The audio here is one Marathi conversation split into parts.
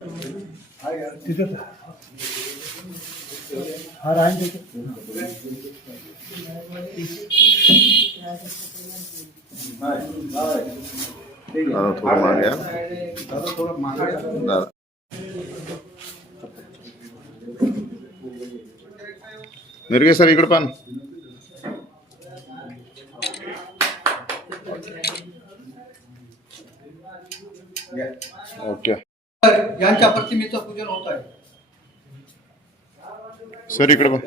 तिथं हा राहील थोड़ा मांग गया मिरगे सर इकडे पण ओके यांच्या प्रतिमेचं पूजन होत आहे सर इकडे पण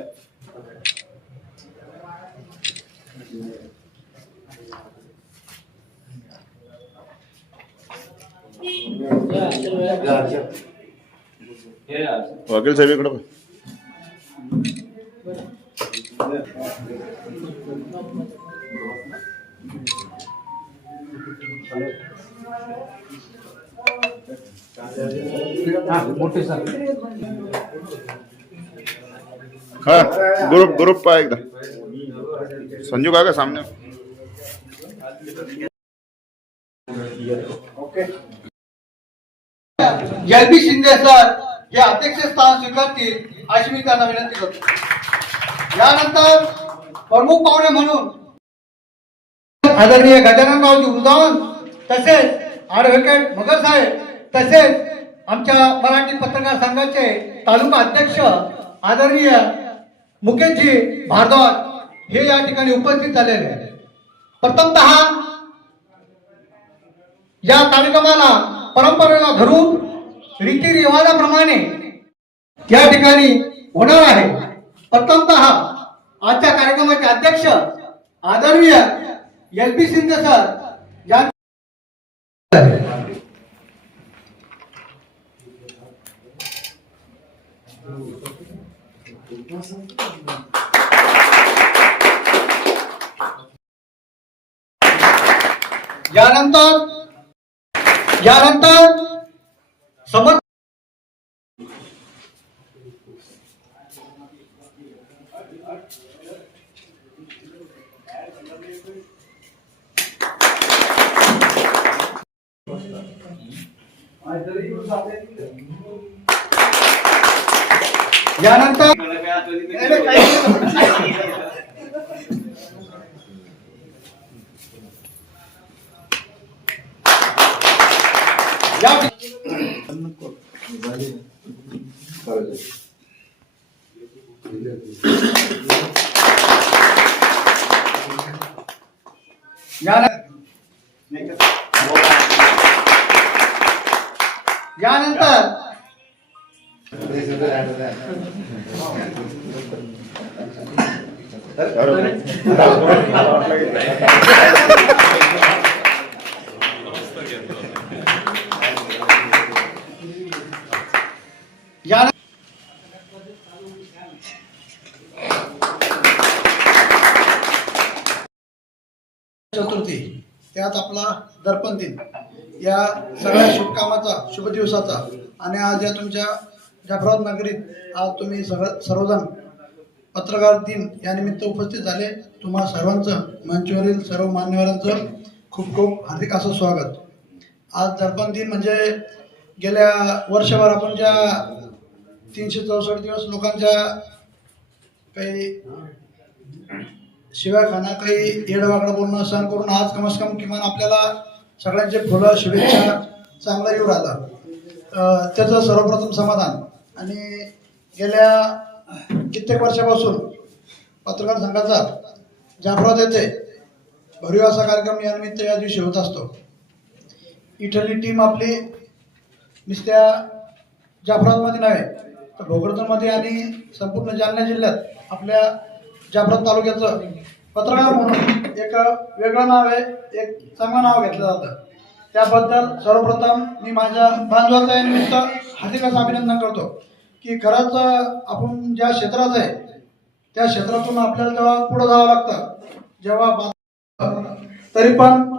वकील साहेब इकडे पण हाँ ग्रुप ग्रुप पा एकदा संजू काका सामने एल.बी. शिंदे सर हे अध्यक्ष स्थान स्वीकारतील अशी मी त्यांना विनंती करतो. यानंतर प्रमुख पाहुणे म्हणून आदरणीय गजाननरावजी उदावन तसेच ॲडव्होकेट मगर साहेब तसेच आमच्या मराठी पत्रकार संघाचे तालुका अध्यक्ष आदरणीय मुकेशजी भारद्वाज हे या ठिकाणी उपस्थित झालेले आहेत. प्रथमतः या कार्यक्रमाला परंपरेला धरून रीतिरिवाजाप्रमाणे या ठिकाणी होणार आहे. प्रथमतः आजच्या कार्यक्रमाचे अध्यक्ष आदरणीय एल.बी. शिंदे सर या यानंतर समर्थ यानंतर चतुर्थी त्यात आपला दर्पण दिन या सगळ्या शुभकामाचा शुभ दिवसाचा आणि आज या तुमच्या जाफराबाद नगरीत आज तुम्ही सर्वजण पत्रकार दिन या निमित्त उपस्थित झाले. तुम्हा सर्वांचं मंचवरील सर्व मान्यवरांचं खूप खूप हार्दिक असं स्वागत. आज दर्पण दिन म्हणजे गेल्या वर्षभर आपण ज्या 364 दिवस लोकांच्या काही शिवाय खाना काही येडवाकडं बोलणं सहन करून आज कमस कम किमान आपल्याला सगळ्यांचे फुलं शुभेच्छा चांगला येऊ राहिला. त्याचं सर्वप्रथम समाधान. आणि गेल्या कित्येक वर्षापासून पत्रकार संघाचा जाफराबाद येथे भरीव असा कार्यक्रम या निमित्त या दिवशी होत असतो. इटली टीम आपली नुसत्या जाफराबादमध्ये नव्हे तर भोकरदनमध्ये आणि संपूर्ण जालना जिल्ह्यात आपल्या जाफराबाद तालुक्याचं पत्रकार म्हणून एक वेगळं नाव आहे, एक चांगलं नाव घेतलं जातं. त्याबद्दल सर्वप्रथम मी माझ्या बांधवाचा निमित्त हार्दिक असं अभिनंदन करतो की खरंच आपण ज्या क्षेत्रात आहे त्या क्षेत्रातून आपल्याला जेव्हा पुढे जावं लागतं जेव्हा तरी पण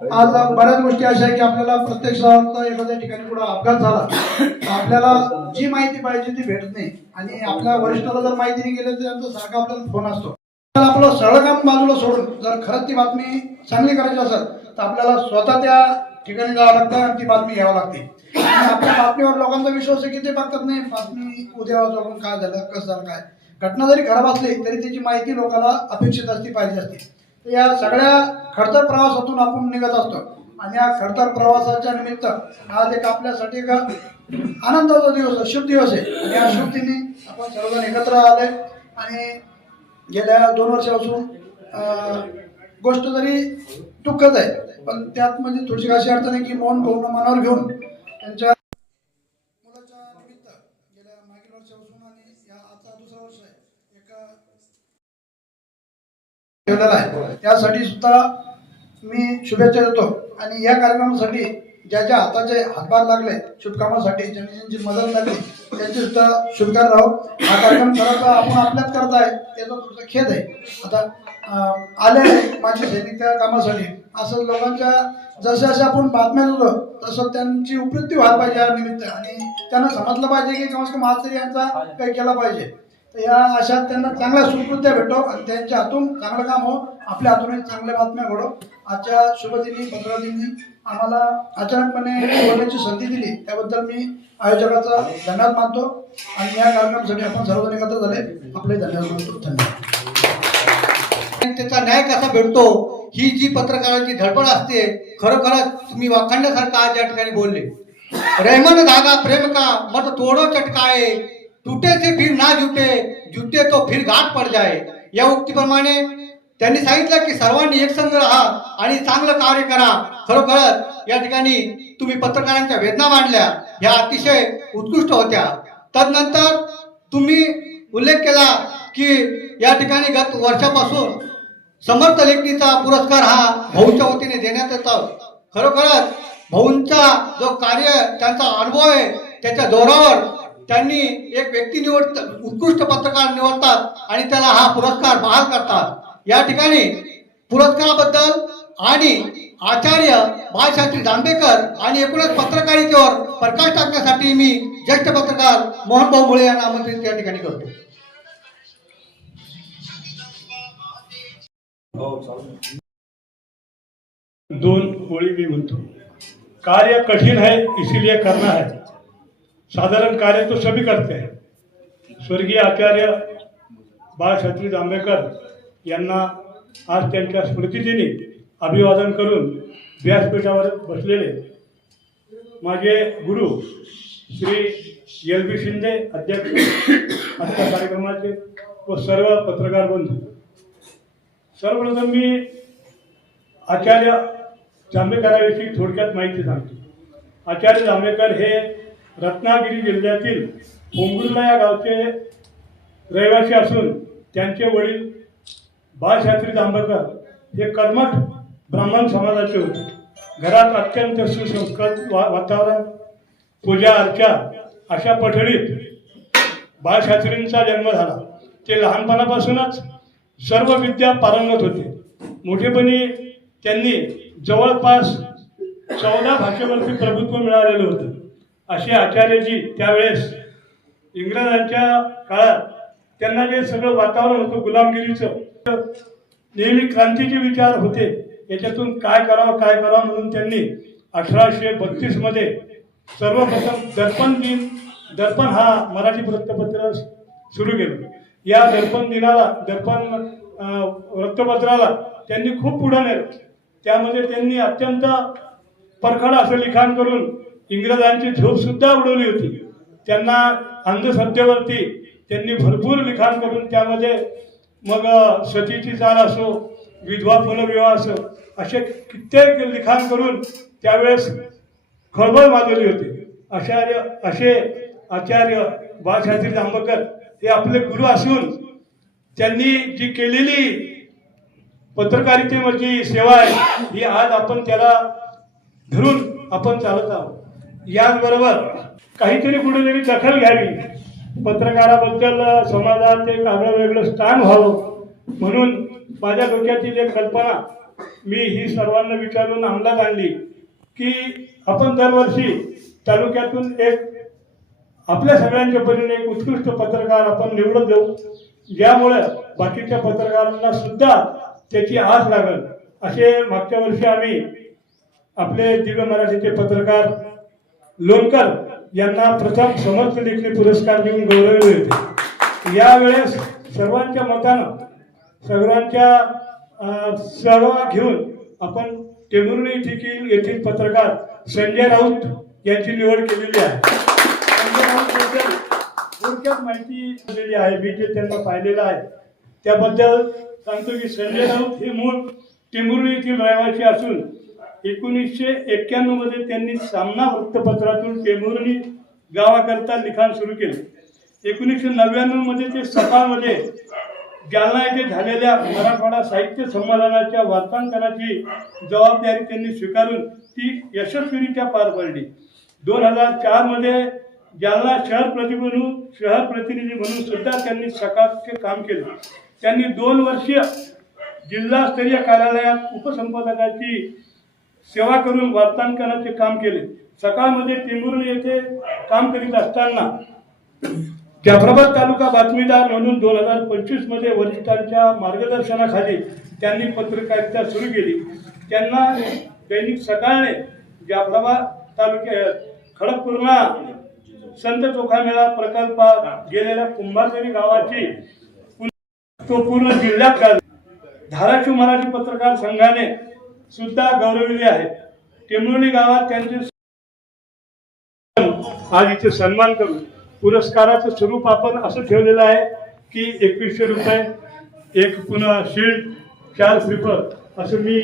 आज बऱ्याच गोष्टी अशा आहे की आपल्याला प्रत्यक्ष एखाद्या ठिकाणी पुढे अपघात झाला तर आपल्याला जी माहिती पाहिजे ती भेटत नाही आणि आपल्या वरिष्ठाला जर माहिती नाही गेली तर त्यांचा सारखा आपल्याला फोन असतो. आपलं सरळ काम बाजूला सोडून जर खरंच ती बातमी चांगली करायची असेल तर आपल्याला स्वतः त्या ठिकाणी जावं लागतं आणि ती बातमी घ्यावी लागते. आणि आपल्या बातमीवर लोकांचा विश्वास आहे की ते बघतात नाही बातमी उद्या आपण काय झालं कसं झालं काय घटना जरी खराब असली तरी त्याची माहिती लोकांना अपेक्षित असती पाहिजे असते. तर या सगळ्या खडतर प्रवासातून आपण निघत असतो आणि या खडतर प्रवासाच्या निमित्त आज एक आपल्यासाठी एक आनंदाचा दिवस आहे, शुभ दिवस आहे. आणि या शुभ दिनी आपण सर्वजण एकत्र आले आणि गेल्या 2 वर्षापासून गोष्ट जरी दुःखच आहे पण त्यात म्हणजे थोडीशी अशी अडचण आहे की मोहन भाऊंना मनावर घेऊन त्यांच्या मुलाच्या निमित्त गेल्या मागील वर्षापासून आणि या आता 2रा वर्ष आहे एका ठेवलेला आहे. त्यासाठी सुद्धा मी शुभेच्छा देतो आणि या कार्यक्रमासाठी ज्या हाताचे हातभार लागले शुभकामासाठी ज्यांची मदत लागली त्यांची सुद्धा शुभकार राहो. हा कार्यक्रम खरं तर आपण आपल्यात करत आहे त्याचा थोडासा खेद आहे. आता आले माझे सैनिक त्या कामासाठी असं लोकांच्या जसं जसं आपण बातम्या देतो तसं त्यांची उपलब्धी व्हायला पाहिजे या निमित्त आणि त्यांना समजलं पाहिजे की कमीत कमी आज तरी यांचा काही केला पाहिजे. तर या अशा त्यांना चांगल्या सुकृत्या भेटो आणि त्यांच्या हातून चांगलं काम हो आपल्या हातूनही चांगल्या बातम्या घडो. आजच्या शुभदिनी 15 दिनी आम्हाला अचानकपणे बोलण्याची संधी दिली त्याबद्दल मी आयोजकाचा धन्यवाद मानतो आणि या कार्यक्रमासाठी आपण सर्वजण एकत्र झाले आपले धन्यवाद मानतो. धन्यवाद. त्याचा न्याय कसा भेटतो ही जी पत्रकारांची धडपड असते खरोखरच तुम्ही वाखाणण्यासारखं आज या ठिकाणी बोलले. रहमन धागा प्रेम का मत तोडो चटकाए टूटे से फिर ना जुटे जुटे तो फिर गाठ पड जाए या उक्तीप्रमाणे त्यांनी सांगितलं की सर्वांनी एकसंघ राहा आणि चांगलं कार्य करा. खरोखरच या ठिकाणी तुम्ही पत्रकारांच्या वेदना मांडल्या ह्या अतिशय उत्कृष्ट होत्या. तदनंतर तुम्ही उल्लेख केला की या ठिकाणी गत वर्षापासून समर्थ लेखणीचा पुरस्कार हा भाऊच्या वतीने देण्यात येतो. खरोखरच भाऊंचा जो कार्य त्यांचा अनुभव आहे त्याच्या जोरावर त्यांनी एक व्यक्ती उत्कृष्ट पत्रकार निवडतात आणि त्याला हा पुरस्कार बहाल करतात. या ठिकाणी पुरस्काराबद्दल आणि आचार्य बाळशास्त्री जांभेकर आणि एकूणच पत्रकारितेवर प्रकाश टाकण्यासाठी मी ज्येष्ठ पत्रकार मोहनभाऊ मुळे यांना आमंत्रित या ठिकाणी करतो. दोन ओळी मी म्हणतो. कार्य कठिन है इसीलिए करना है. साधारण कार्य तो सभी करते हैं. स्वर्गीय आचार्य बाळशास्त्री जांभेकर यांना आज त्यांच्या स्मृतिदिनी अभिवादन करून व्यासपीठावर बसलेले माझे गुरु श्री LB शिंदे अध्यक्ष आजच्या कार्यक्रमाचे व सर्व पत्रकार बंधू, सर्वप्रथम मी आचार्य जांभेकरांविषयी थोडक्यात माहिती सांगतो. आचार्य जांभेकर हे रत्नागिरी जिल्ह्यातील पोंगुर्ला या गावचे रहिवासी असून त्यांचे वडील बाळशास्त्री जांभेकर हे कर्मठ ब्राह्मण समाजाचे होते. घरात अत्यंत सुसंस्कृत वातावरण, पूजा अर्चा अशा पठडीत बाळशास्त्रींचा जन्म झाला. ते लहानपणापासूनच सर्व विद्या पारंगत होते. मोठेपणी त्यांनी जवळपास 14 भाषेवरती प्रभुत्व मिळालेलं होतं. असे आचार्यजी त्यावेळेस इंग्रजांच्या काळात त्यांना जे सगळं वातावरण होतं गुलामगिरीचं, नेहमी क्रांतीचे विचार होते. याच्यातून काय करावं म्हणून त्यांनी 1832 मध्ये सर्वप्रथम दर्पण हा मराठी वृत्तपत्र सुरू केलं. या दर्पण वृत्तपत्राला त्यांनी खूप पुढे नेलं. त्यामध्ये त्यांनी अत्यंत परखड असं लिखाण करून इंग्रजांची झोप सुद्धा उडवली होती. त्यांना अंधश्रद्धेवरती त्यांनी भरपूर लिखाण करून त्यामध्ये मग सतीची चाल असो, विधवा पुनर्विवाह असो, असे कित्येक लिखाण करून त्यावेळेस खळबळ माजवली होती. असे आचार्य बाळशास्त्री जांभेकर हे आपले गुरु असून त्यांनी जी केलेली पत्रकारितेवरची सेवा आहे ही आज आपण त्याला धरून आपण चालत आहोत. याचबरोबर काहीतरी कुठेतरी दखल घ्यावी, पत्रकाराबद्दल समाजात एक आगळं वेगळं स्थान व्हावं म्हणून माझ्या डोक्यातील एक कल्पना मी ही सर्वांना विचारून अंमलात आणली की आपण दरवर्षी तालुक्यातून एक आपल्या सगळ्यांच्या परीने एक उत्कृष्ट पत्रकार आपण निवडत जाऊ, ज्यामुळे बाकीच्या पत्रकारांना सुद्धा त्याची आस लागेल. असे मागच्या वर्षी आम्ही आपले दिव्य मराठीचे पत्रकार लोणकर यांना प्रथम समर्थ लेखणी पुरस्कार देऊन गौरवले होते. यावेळेस सर्वांच्या मतानं सर्वांच्या सहभाग घेऊन आपण टेंभुर्णी येथील पत्रकार संजय राऊत यांची निवड केलेली आहे. संजय राऊत थोडक्यात माहिती दिलेली आहे. मी जे त्यांना पाहिलेलं आहे त्याबद्दल सांगतो की संजय राऊत हे मूळ टेंभुर्णी येथील रहिवासी असून 1991 मध्ये त्यांनी सामना वृत्तपत्रातून टेंभुर्णी गावाकरता लिखाण सुरू केले. 1999 मध्ये ते सकाळमध्ये जालना येथे झालेल्या मराठवाडा साहित्य संमेलनाच्या वार्तांकनाची जबाबदारी त्यांनी स्वीकारून ती यशस्वीरित्या पार पाडली. 2004 मध्ये जालना शहर प्रतिनिधी म्हणून सुद्धा त्यांनी सकाळचे काम केले. त्यांनी 2 वर्षीय जिल्हास्तरीय कार्यालयात उपसंपादकाची सेवा करून वार्तांकनाचे काम केले. सकाळमध्ये टेंभुर्णी येथे काम करीत असताना जाफराबाद तालुका बातमीदार म्हणून 2025 मध्ये वरिष्ठांच्या मार्गदर्शनाखाली त्यांनी पत्रकारिता सुरू केली. त्यांना दैनिक सकाळने जाफराबाद तालुक्यात खडकपूर्णा संत चोखामेळा प्रकल्पात गेलेल्या कुंभारदरी गावाची तो पूर्ण जिल्ह्यात गाजला. धाराशिव मराठी पत्रकार संघाने सुद्धा गौरविले आहे. टेंभुर्णी गावात त्यांचे आज इथे सन्मान करू. पुरस्काराचं स्वरूप आपण असं ठेवलेलं आहे की 2100 रुपये, एक पुन्हा शील्ड, 4 श्रीफळ असं. मी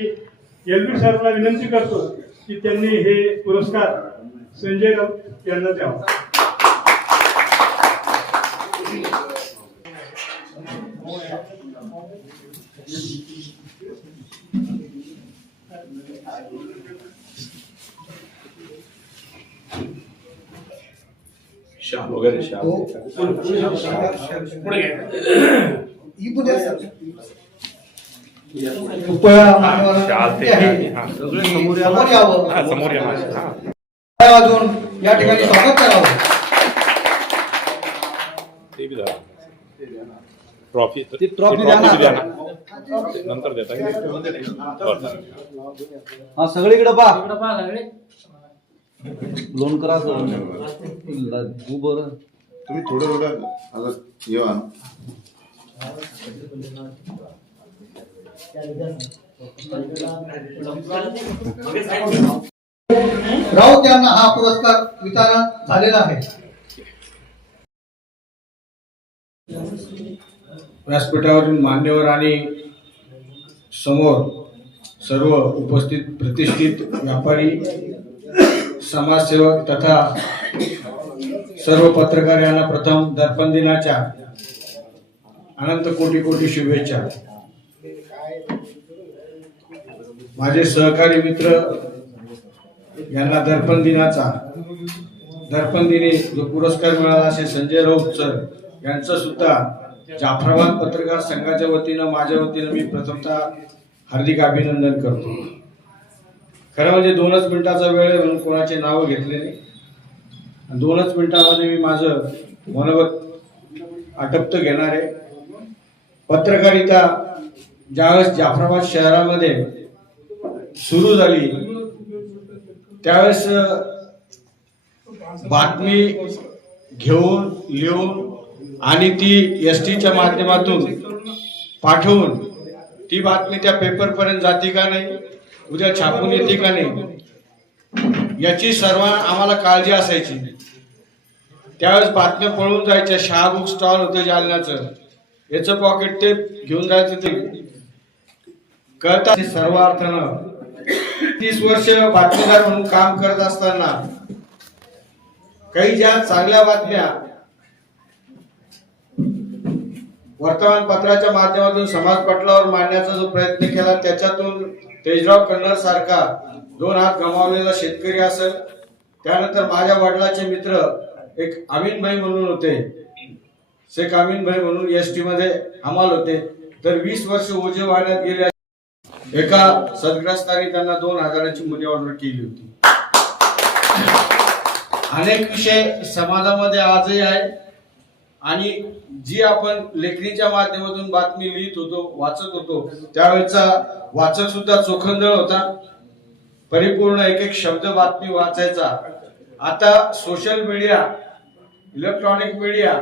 LB सरला विनंती करतो की त्यांनी हे पुरस्कार संजय राऊत यांना द्यावा. शाल वगैरे शाल समोर वाजून या ठिकाणी स्वागत करावं. ते बी द्या. ट्रॉफी द्या ना. नंतर देता. हा सगळीकडे पहा लोणकरा बरं तुम्ही थोडं आता येवा. राऊत यांना हा पुरस्कार वितरण झालेला आहे. व्यासपीठावरील मान्यवर आणि समोर सर्व उपस्थित प्रतिष्ठित व्यापारी, समाजसेवक तथा सर्व पत्रकार यांना प्रथम दर्पण दिनाच्या अनंत कोटी कोटी शुभेच्छा. माझे सहकारी मित्र यांना दर्पण दिनी जो पुरस्कार मिळाला असे संजय राऊत सर यांचं सुद्धा जाफराबाद पत्रकार संघाच्या वतीनं माझ्या वतीनं मी प्रथमतः हार्दिक अभिनंदन करतो. खरं म्हणजे 2च मिनिटाचा वेळ म्हणून कोणाचे नाव घेतले नाही. 2च मिनिटामध्ये मी माझं मनोगत आटप्त घेणार आहे. पत्रकारिता ज्यावेळेस जाफराबाद शहरामध्ये सुरू झाली त्यावेळेस बातमी घेऊन लिहून आणि ती STच्या माध्यमातून पाठवून ती बातमी त्या पेपरपर्यंत जाते का नाही, उद्या छापून येते का नाही याची आम्हाला काळजी असायची. त्यावेळेस बातम्या पळून जायच्या. शहा बुक स्टॉल होतं जालन्याचं, याचं पॉकेट टेप घेऊन जायचं. ते कळता सर्व अर्थानं 30 वर्ष बातमीदार म्हणून काम करत असताना काही ज्या चांगल्या बातम्या वर्तमानपत्राच्या माध्यमातून समाज पटलावर मांडण्याचा जो प्रयत्न केला त्याच्यातून तेजराव कन्नड सारखा 2 हात गमावलेला शेतकरी असेल, त्यानंतर माझ्या वडिलांचे मित्र एक अमीनभाई म्हणून होते, शेख अमीनभाई म्हणून ST मध्ये हमाल होते, तर 20 वर्ष ओझे वाहण्यात गेले. एका सदग्रस्तांनी त्यांना 2,000ची मनी ऑर्डर केली होती. अनेक विषय समाजामध्ये आजही आहे आणि जी आपण लेखणीच्या माध्यमातून बातमी लिहित होतो, वाचत होतो, त्यावेळेचा वाचक सुद्धा चोखंदळ होता. परिपूर्ण एक एक शब्द बातमी वाचायचा आता सोशल मीडिया, इलेक्ट्रॉनिक मीडिया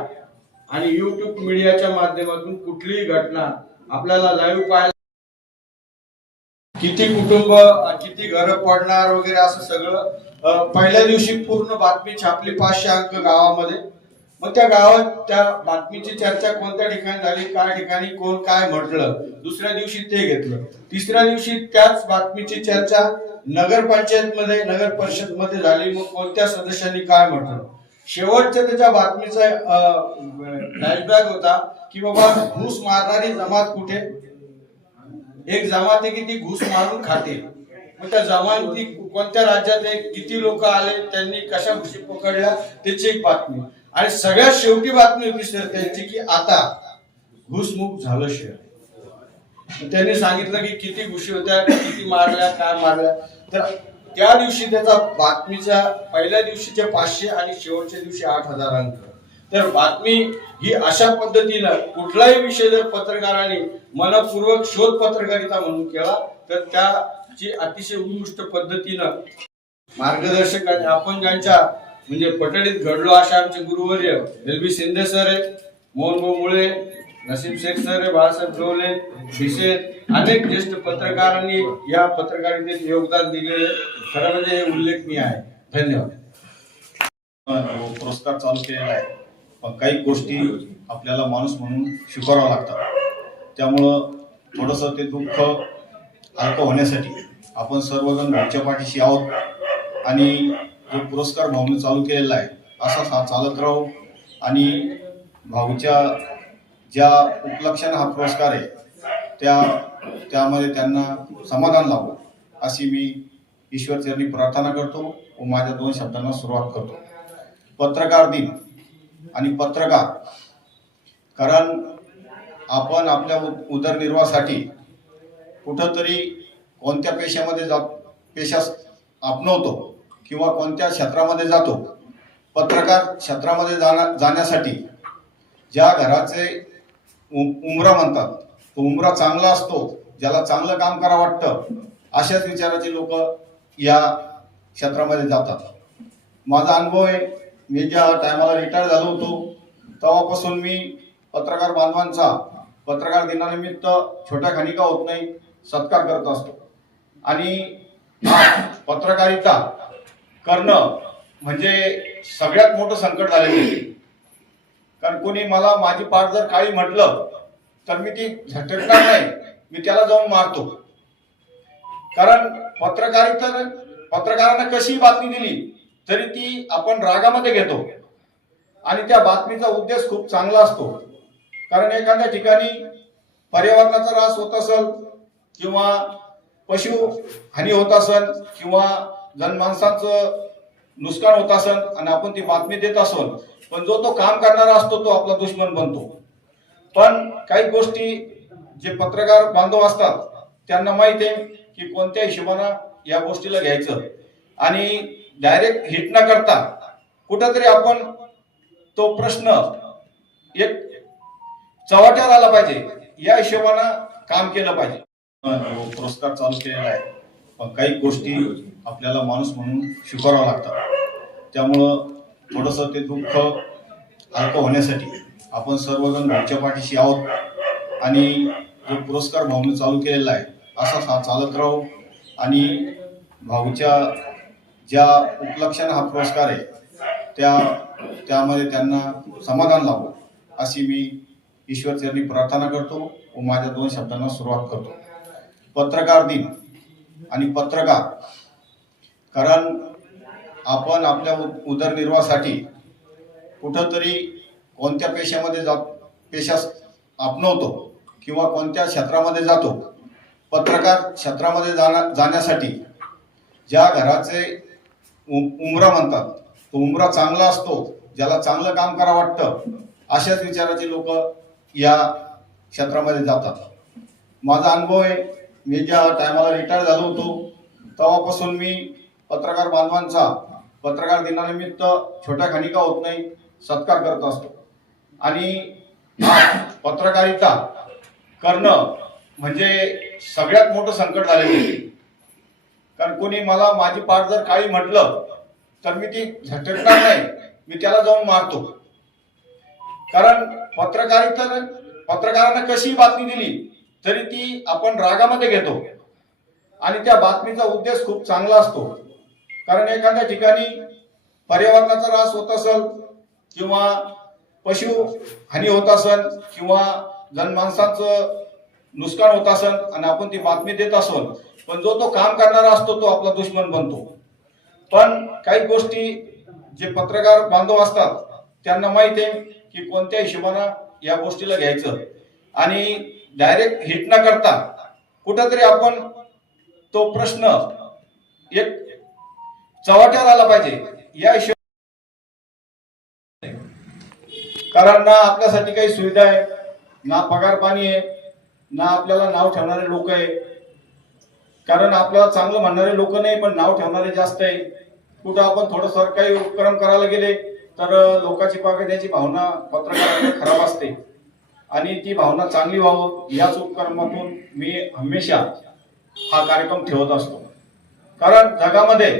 आणि युट्यूब मीडियाच्या माध्यमातून कुठलीही घटना आपल्याला लाईव्ह पाहायला, किती कुटुंब, किती घरं पडणार वगैरे असं सगळं पहिल्या दिवशी पूर्ण बातमी छापली 500 अंक गावामध्ये. मग त्या गावात त्या बातमीची चर्चा कोणत्या ठिकाणी झाली, काय ठिकाणी कोण काय म्हटलं, दुसऱ्या दिवशी ते घेतलं. तिसऱ्या दिवशी त्याच बातमीची चर्चा नगरपंचायत मध्ये, नगर परिषद मध्ये झाली. मग कोणत्या सदस्यांनी काय म्हटलं. शेवटच्या त्याच्या बातमीचा फ्लॅशबॅक होता की बाबा घूस मारणारी जमात कुठे, एक जमात आहे की ती घूस मारून खाते. मग त्या जमाती कोणत्या राज्यात आहे, किती लोक आले, त्यांनी कशा घुशी पकडल्या, त्याची एक बातमी. आणि सगळ्यात शेवटी बातमी होती सर त्यांची की आता घुसमुक्त झालं शहर. त्यांनी सांगितलं की किती घुशी होत्या, किती मारल्या, काय मारल्या. तर त्या दिवशी त्याचा बातमीच्या पहिल्या दिवशीचे 500 आणि शेवटच्या दिवशी 8000 अंक. तर बातमी ही अशा पद्धतीनं कुठलाही विषय जर पत्रकारांनी मनपूर्वक शोध पत्रकारिता म्हणून केला तर त्याची अतिशय उत्कृष्ट पद्धतीनं मार्गदर्शक आणि आपण ज्यांच्या म्हणजे पटडीत घडलो अशा आमचे गुरुवर्य LB शिंदे सर आहेत, मोहनभाऊ मुळे, नसीम शेख सर आहे, बाळासाहेब ढोले, भिसेत, अनेक ज्येष्ठ पत्रकारांनी या पत्रकारितेत योगदान दिलेले खरं म्हणजे हे उल्लेखनीय आहे. धन्यवाद. पुरस्कार चालू केलेला आहे, पण काही गोष्टी आपल्याला माणूस म्हणून स्वीकारावं लागतात. त्यामुळं थोडंसं ते दुःख हलकं होण्यासाठी आपण सर्वजण भाऊच्या पाठीशी आहोत आणि जो पुरस्कार भाऊने चालू केलेला आहे असा चालत राहू आणि भाऊच्या ज्या उपलक्षाने हा पुरस्कार आहे त्यामध्ये त्यांना समाधान लाभो अशी मी ईश्वरचरणी प्रार्थना करतो व माझ्या 2 शब्दांना सुरुवात करतो. पत्रकार दिन आणि पत्रकार, कारण आपण आपल्या उदरनिर्वाहासाठी कुठंतरी कोणत्या पेशा आपणवतो किंवा कोणत्या क्षेत्रामध्ये जातो. पत्रकार क्षेत्रामध्ये जाण्यासाठी ज्या घराचे उमरा म्हणतात तो उमरा चांगला असतो, ज्याला चांगलं काम करा वाटतं, अशाच विचाराचे लोक या क्षेत्रामध्ये जातात. माझा अनुभव आहे, मी ज्या टायमाला रिटायर झालो होतो तेव्हापासून मी पत्रकार बांधवांचा पत्रकार दिनानिमित्त छोट्या खानिका होत नाही सत्कार करत असतो. आणि पत्रकारिता करणं म्हणजे सगळ्यात मोठं संकट झालेलं आहे. कारण कोणी मला माझी पाठ जर काही म्हटलं तर मी ती झटकणार नाही, मी त्याला जाऊन मारतो. कारण पत्रकारांना कशी बातमी दिली तरी ती आपण रागामध्ये घेतो आणि त्या बातमीचा उद्देश खूप चांगला असतो. कारण एखाद्या ठिकाणी पर्यावरणाचा ऱ्हास होत असेल किंवा पशु हानी होत असेल किंवा जनमानसाचं नुकसान होत असेल आणि आपण ती बातमी देत असो, पण जो तो काम करणारा असतो तो आपला दुश्मन बनतो. पण काही गोष्टी जे पत्रकार बांधव असतात त्यांना माहिती आहे की कोणत्या हिशोबानं या गोष्टीला घ्यायचं आणि डायरेक्ट हिट न करता कुठंतरी आपण तो प्रश्न एक चव्हाट्यावर आला पाहिजे या हिशोबानं काम केलं पाहिजे. पुरस्कार चालू केलेला आहे, पण काही गोष्टी आपल्याला माणूस म्हणून स्वीकारावं लागतात. त्यामुळं थोडंसं ते दुःख हलकं होण्यासाठी आपण सर्वजण भाऊच्या पाठीशी आहोत आणि जो पुरस्कार भाऊने चालू केलेला आहे असा चालत राहू आणि भाऊच्या ज्या उपलक्षाने हा पुरस्कार आहे त्यामध्ये त्यांना समाधान लाभो अशी मी ईश्वरचरणी प्रार्थना करतो व माझ्या 2 शब्दांना सुरुवात करतो. पत्रकार दिन आणि पत्रकार, कारण आपण आपल्या उदरनिर्वाहासाठी कुठंतरी कोणत्या पेशा आपणवतो किंवा कोणत्या क्षेत्रामध्ये जातो. पत्रकार क्षेत्रामध्ये जाण्यासाठी ज्या घराचे उमरा म्हणतात तो उमरा चांगला असतो, ज्याला चांगलं काम करा वाटतं, अशाच विचाराचे लोक या क्षेत्रामध्ये जातात. माझा अनुभव आहे, मी ज्या टायमाला रिटायर झालो होतो तेव्हापासून मी पत्रकार बांधवांचा पत्रकार दिनानिमित्त छोट्या खानिका होत नाही सत्कार करत असतो. आणि पत्रकारिता करणं म्हणजे सगळ्यात मोठं संकट झालेलं आहे. कारण कोणी मला माझी पाठ जर काही म्हटलं तर मी ती झटकणार नाही, मी त्याला जाऊन मारतो. कारण पत्रकारांना कशी बातमी दिली तरी ती आपण रागामध्ये घेतो आणि त्या बातमीचा उद्देश खूप चांगला असतो. कारण एखाद्या ठिकाणी पर्यावरणाचा ऱ्हास होत असेल किंवा पशु हानी होत असेल किंवा जनमानसाचं नुकसान होत असेल आणि आपण ती बातमी देत असेल, पण जो तो काम करणारा असतो तो आपला दुश्मन बनतो. पण काही गोष्टी जे पत्रकार बांधव असतात त्यांना माहिती आहे की कोणत्या हिशोबानं या गोष्टीला घ्यायचं आणि डायरेक्ट हिट न करता कुठंतरी आपण तो प्रश्न एक चव्हाट्यावर आला पाहिजे या हिशोब. कारण ना आपल्यासाठी काही सुविधा आहे, ना पगार पाणी आहे, ना आपल्याला नाव ठेवणारे लोक आहे. कारण आपल्याला चांगलं म्हणणारे लोक नाही, पण नाव ठेवणारे जास्त आहे. कुठं आपण थोडंसं काही उपक्रम करायला गेले तर लोकांची पागण्याची भावना पत्रकारांना खराब असते आणि ती भावना चांगली व्हावं याच उपक्रमातून मी हमेशा हा कार्यक्रम ठेवत असतो. कारण जगामध्ये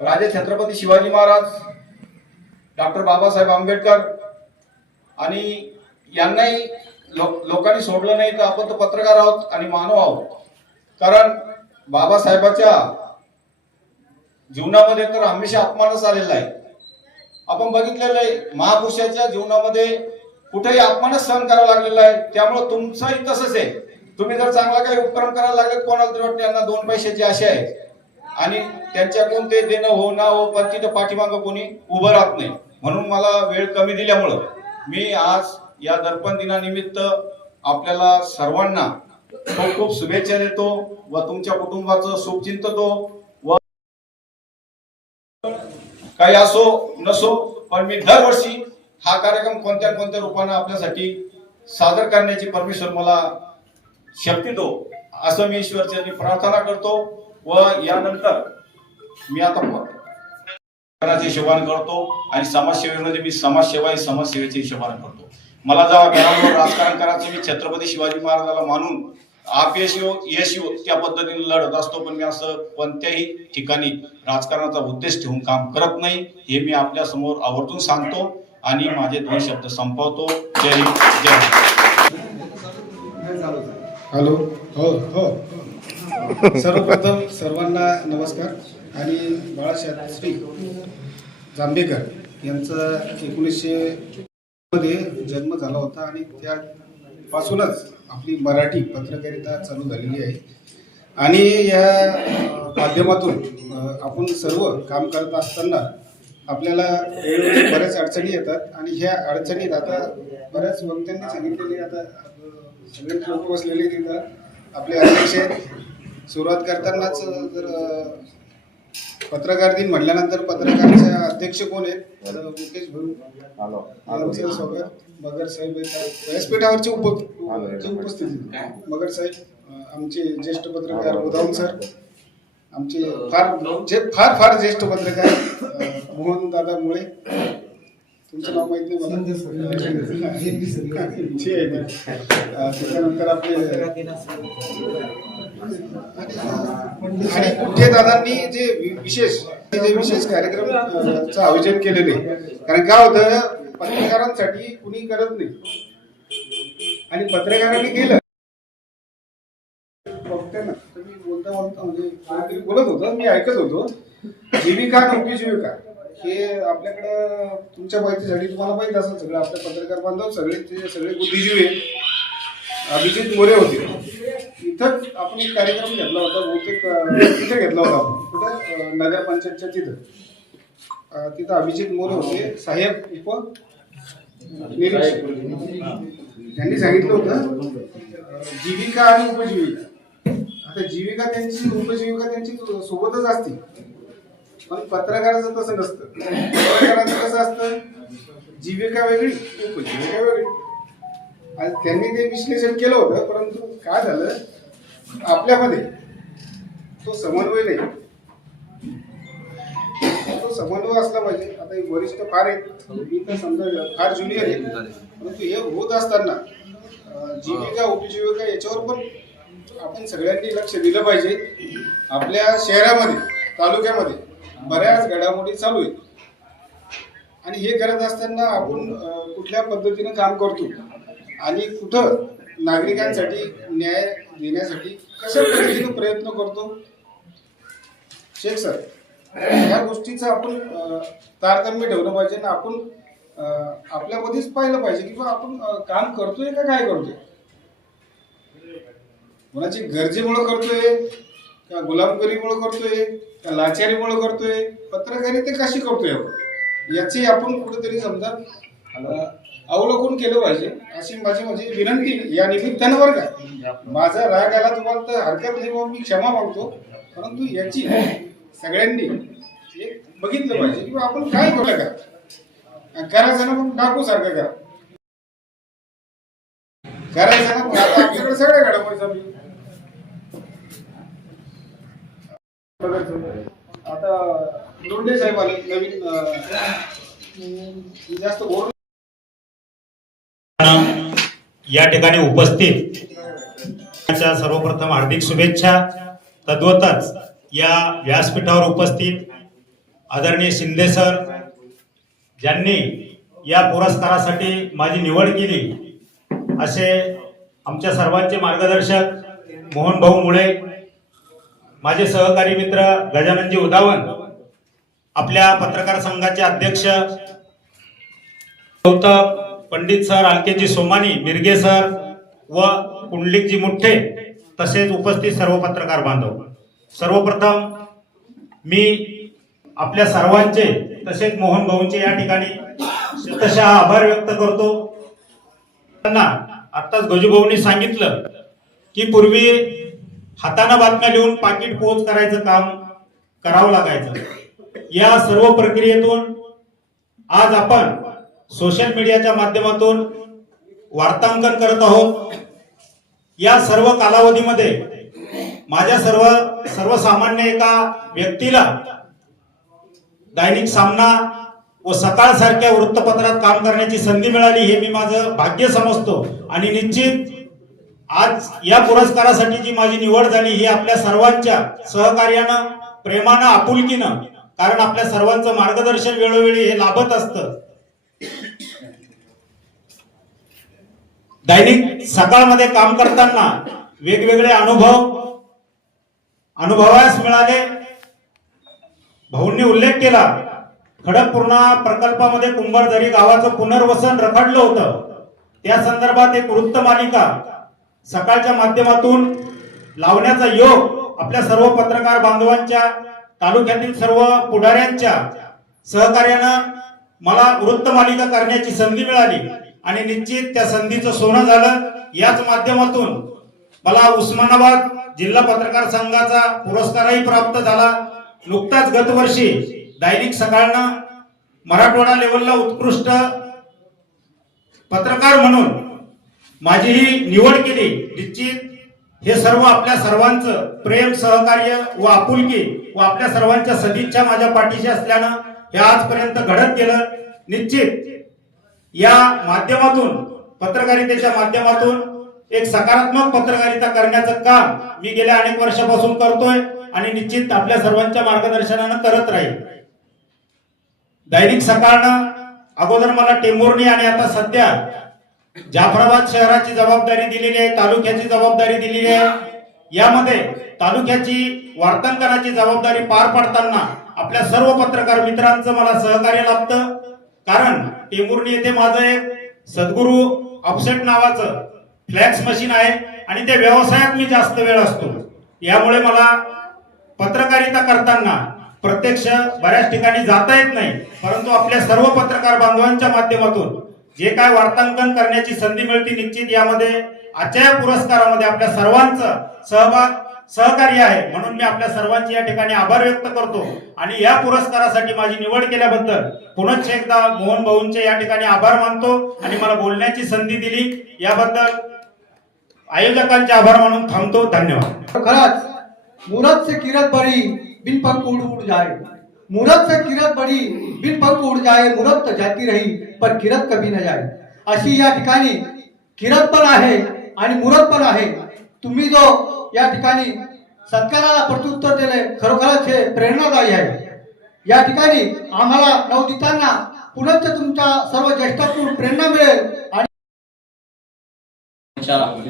राजे छत्रपती शिवाजी महाराज, डॉक्टर बाबासाहेब आंबेडकर आणि यांनाही लोकांनी सोडलं नाही, तर आपण तर पत्रकार आहोत आणि मानव आहोत. कारण बाबासाहेबाच्या जीवनामध्ये तर हमेशा अपमानच आलेला आहे. आपण बघितलेलं आहे महापुरुषाच्या जीवनामध्ये कुठेही अपमानच सहन करावा लागलेला आहे. त्यामुळे तुमचंही तसंच आहे. तुम्ही जर चांगला काही उपक्रम करायला लागले कोणाला तरी वाटतं यांना 2 पैशाची आशा आहे आणि त्यांच्याकडून ते देणं हो ना हो, पण तिथं पाठीमागं कोणी उभं राहत नाही. म्हणून मला वेळ कमी दिल्यामुळं मी आज या दर्पण दिनानिमित्त आपल्याला सर्वांना खूप खूप शुभेच्छा देतो व तुमच्या कुटुंबाचं शुभ चिंततो. व काही असो नसो, पण मी दरवर्षी हा कार्यक्रम कोणत्या कोणत्या रूपाने आपल्यासाठी सादर करण्याची परमेश्वर मला शक्ती दो असं मी ईश्वरचरणी प्रार्थना करतो. व यानंतर मी आता हिशोबाने करतो आणि समाजसेवेमध्ये मी समाजसेवेच्या हिशोबाने करतो. मला जेव्हा घरावर राजकारण करायचं मी छत्रपती शिवाजी महाराजाला मानून अपयश येऊ यश येऊ त्या पद्धतीने लढत असतो. पण मी असं कोणत्याही ठिकाणी राजकारणाचा उद्देश ठेवून काम करत नाही हे मी आपल्या समोर आवर्जून सांगतो आणि माझे 2 शब्द संपवतो. जय हिंद, जय महाराष्ट्र. हॅलो. हो. सर्वप्रथम सर्वांना नमस्कार. आणि बाळाशास्त्री जांभेकर यांचा 1900 मध्ये जन्म झाला होता आणि त्यापासूनच आपली मराठी पत्रकारिता चालू झालेली आहे. आणि या माध्यमातून आपण सर्व काम करत असताना आपल्याला बऱ्याच अडचणी येतात आणि ह्या अडचणीत आता बऱ्याच वक्त्यांनी सांगितलेले आता सगळे लोक बसलेले तिथं आपले अध्यक्ष आहेत. सुरुवात करतानाच जर पत्रकार दिन म्हटल्यानंतर पत्रकाराचे अध्यक्ष कोण आहेत तर मुकेश भाऊ स्वागत. मगर साहेब व्यासपीठावरची उपस्थिती मगर साहेब, आमचे ज्येष्ठ पत्रकार उदाहरण सर, आमचे फार ज्येष्ठ पत्रकार मोहन दादा मुळे, तुमचं नाव माहित नाही मला. त्याच्यानंतर आपले आणि कुठे दादांनी जे विशेष कार्यक्रम आयोजन केलेले. कारण काय होतं पत्रकारांसाठी कुणी करत नाही आणि पत्रकारांनी केलं बघते ना. तुम्ही बोलता म्हणजे कोणीतरी बोलत होतं मी ऐकत होतो जीविका आणि उपजीविका हे आपल्याकडं तुमच्या माहितीसाठी तुम्हाला माहित असेल सगळं आपल्या पत्रकार बांधव सगळे बुद्धिजीवी अभिजित मोरे होते. इथंच आपण एक कार्यक्रम घेतला होता बहुतेक तिथे घेतला होता आपण कुठं नगरपंचायतच्या तिथं अभिजित मोरे होते साहेब उप निरीक्षक. त्यांनी सांगितलं होतं जीविका आणि उपजीविका. आता जीविका त्यांची उपजीविका त्यांची सोबतच असते, पण पत्रकाराचं तसं नसतं. पत्रकाराचं कसं असतं जीविका वेगळी उपजीविका वेगळी. आणि त्यांनी ते विश्लेषण केलं होतं, परंतु काय झालं आपल्यामध्ये तो समन्वय नाही. तो समन्वय असला पाहिजे. आता एक वरिष्ठ फार आहेत, मी तर समजा फार ज्युनियर आहे, परंतु हे होत असताना जीविका उपजीविका याच्यावर पण आपण सगळ्यांनी लक्ष दिलं पाहिजे. आपल्या शहरामध्ये तालुक्यामध्ये बऱ्याच घडामोडी चालू आहेत आणि हे करत असताना आपण कुठल्या पद्धतीने काम करतो आणि कुठं नागरिकांसाठी न्याय देण्यासाठी कशा पद्धतीने प्रयत्न करतो शेख सर, या गोष्टीचं आपण तारतम्य ठेवलं पाहिजे ना. आपण आपल्यामध्येच पाहिलं पाहिजे की आपण काम करतोय का काय करतोय, कोणाची गरजेमुळे करतोय का गुलामगिरीमुळे करतोय का लाचारीमुळे करतोय, पत्रकारिता कशी करतोय आपण, याची आपण कुठेतरी समजा अवलोकन केलं पाहिजे अशी माझी विनंती या निमित्तानं. बरं का, माझा राग आला तुम्हाला तर हरकत नाही, मग मी क्षमा मागतो, परंतु याची सगळ्यांनी एक बघितलं पाहिजे की आपण काय करू का करायचं ना, मग डाकू सारखं करा करायचं ना. आता आपल्याकडे सगळ्या घडामोडी चालू आहे. आता लोंढे साहेब आले नवीन, जास्त बोल या ठिकाणी उपस्थित सर्वप्रथम हार्दिक शुभेच्छा. तद्वतच या व्यासपीठावर उपस्थित आदरणीय शिंदे सर, ज्यांनी या पुरस्कारासाठी माझी निवड केली, असे आमच्या सर्वांचे मार्गदर्शक मोहन भाऊ मुळे, माझे सहकारी मित्र गजाननजी उदावन, आपल्या पत्रकार संघाचे अध्यक्ष गौतम पंडित सर, अलकेजी सोमानी, मिरगे सर व कुंडलिकजी मुठ्ठे, तसेच उपस्थित सर्व पत्रकार बांधव, सर्वप्रथम मी आपल्या सर्वांचे तसेच मोहन भाऊंचे या ठिकाणी शतशः आभार व्यक्त करतो. त्यांना आत्ताच गजूभाऊंनी सांगितलं की पूर्वी हाताने बातम्या लिहून पाकिट पोच करायचं काम करावं लागायचं. या सर्व प्रक्रियेतून आज आपण सोशल मीडियाच्या माध्यमातून वार्तांकन करत आहोत. या सर्व कालावधीमध्ये माझ्या सर्वसामान्य एका व्यक्तीला दैनिक सामना व सकाळ सारख्या वृत्तपत्रात काम करण्याची संधी मिळाली, हे मी माझं भाग्य समजतो. आणि निश्चित आज या पुरस्कारासाठी जी माझी निवड झाली ही आपल्या सर्वांच्या सहकार्यानं, प्रेमानं, आपुलकीनं, कारण आपल्या सर्वांचं मार्गदर्शन वेळोवेळी हे लाभत असतं. दैनिक सकाळमध्ये काम करताना वेगवेगळे अनुभवास मिळाले. भाऊंनी उल्लेख केला, खडकपूर्णा प्रकल्पामध्ये कुंभारझरी गावाचं पुनर्वसन रखडलं होतं. त्या संदर्भात एक वृत्तमालिका सकाळच्या माध्यमातून लावण्याचा योग आपल्या सर्व पत्रकार बांधवांच्या, तालुक्यातील सर्व पुढाऱ्यांच्या सहकार्यानं मला वृत्तमालिका करण्याची संधी मिळाली आणि निश्चित त्या संधीचं सोनं झालं. याच माध्यमातून मला उस्मानाबाद जिल्हा पत्रकार संघाचा पुरस्कारही प्राप्त झाला. नुकताच गतवर्षी दैनिक सकाळनं मराठवाडा लेवलला उत्कृष्ट पत्रकार म्हणून माझीही निवड केली. निश्चित हे सर्व आपल्या सर्वांचं प्रेम, सहकार्य व आपुलकी व आपल्या सर्वांच्या सदिच्छा माझ्या पाठीशी असल्यानं हे आजपर्यंत घडत गेलं. निश्चित या माध्यमातून, पत्रकारितेच्या माध्यमातून एक सकारात्मक पत्रकारिता करण्याचं काम मी गेल्या अनेक वर्षापासून करतोय आणि निश्चित आपल्या सर्वांच्या मार्गदर्शनानं करत राहील. दैनिक सकाळनं अगोदर मला टेंभुर्णी आणि आता सध्या जाफराबाद शहराची जबाबदारी दिलेली आहे, तालुक्याची जबाबदारी दिलेली आहे. यामध्ये तालुक्याची वार्तांकनाची जबाबदारी पार पाडताना आपल्या सर्व पत्रकार मित्रांचं मला सहकार्य लाभतं. कारण टेंभुर्णी येथे माझं एक सद्गुरू ऑफसेट नावाचं फ्लॅक्स मशीन आहे आणि त्या व्यवसायात मी जास्त वेळ असतो. यामुळे मला पत्रकारिता करताना प्रत्यक्ष बऱ्याच ठिकाणी जाता येत नाही, परंतु आपल्या सर्व पत्रकार बांधवांच्या माध्यमातून जे काय वार्तांकन करण्याची संधी मिळते, निश्चित यामध्ये आजच्या या पुरस्कारामध्ये आपल्या सर्वांचं सहकार्य आहे. म्हणून मी आपल्या सर्वांचे या ठिकाणी आभार व्यक्त करतो आणि या पुरस्कारासाठी माझी निवड केल्याबद्दल पुनश्च एकदा मोहन भाऊंचे या ठिकाणी आभार मानतो आणि मला बोलण्याची संधी दिली याबद्दल आयोजकांचे आभार मानून थांबतो. धन्यवाद. खरंच मुरत से किरत बड़ी बिन पंख उड़ उड़ जाए, मुरत से किरत बड़ी बिन पंख उड़ जाए, मुरत तो जाती रही पर किरत कभी न जाए. अशी या ठिकाणी किरत पण आहे आणि मुरत पण आहे. तुम्ही जो या ठिकाणी सत्काराला प्रत्युत्तर दिले खरोखरच हे प्रेरणादायी आहे. या ठिकाणी आम्हाला नवदितांना पुनश्च तुमच्या सर्व ज्येष्ठातून प्रेरणा मिळेल आणि